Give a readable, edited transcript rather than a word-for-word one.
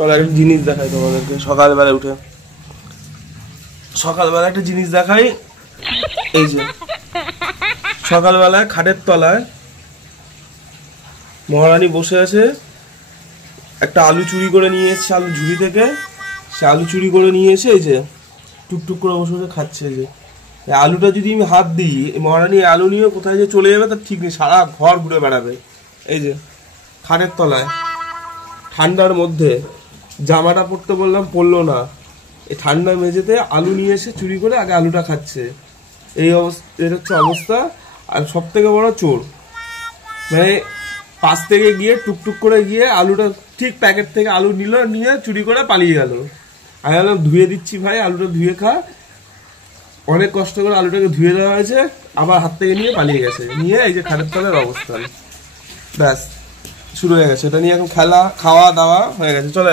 চলো একটা জিনিস দেখাই তোমাদেরকে। সকালবেলা উঠে একটা জিনিস দেখাই। এই যে সকালবেলায় খাটের তলায় মহারানী বসে আছে, একটা আলু চুরি করে নিয়ে এসছে আলু ঝুড়ি থেকে। সে আলু চুরি করে নিয়ে এসে এই যে টুকটুক করে বসে বসে খাচ্ছে। এই যে আলুটা যদি আমি হাত দিই, মহারানী আলু নিয়ে কোথায় যে চলে যাবে তার ঠিক নেই, সারা ঘর ঘুরে বেড়াবে। এই যে খাটের তলায় ঠান্ডার মধ্যে জামাটা পরতে বললাম, পরলো না। এই ঠান্ডা মেঝেতে আলু নিয়ে এসে চুরি করে আগে আলুটা খাচ্ছে। এই অবস্থা, এর হচ্ছে অবস্থা। আর সব থেকে বড় চোর, মানে পাশ থেকে গিয়ে টুকটুক করে গিয়ে আলুটা ঠিক প্যাকেট থেকে আলু নিল, নিয়ে চুরি করে পালিয়ে গেল। আমি বললাম ধুয়ে দিচ্ছি ভাই, আলুটা ধুয়ে খা। অনেক কষ্ট করে আলুটাকে ধুয়ে দেওয়া হয়েছে, আবার হাত থেকে নিয়ে পালিয়ে গেছে। নিয়ে এই যে খাটের তলার অবস্থান, ব্যাস শুরু হয়ে গেছে। এটা নিয়ে এখন খেলা খাওয়া দাওয়া হয়ে গেছে। চলে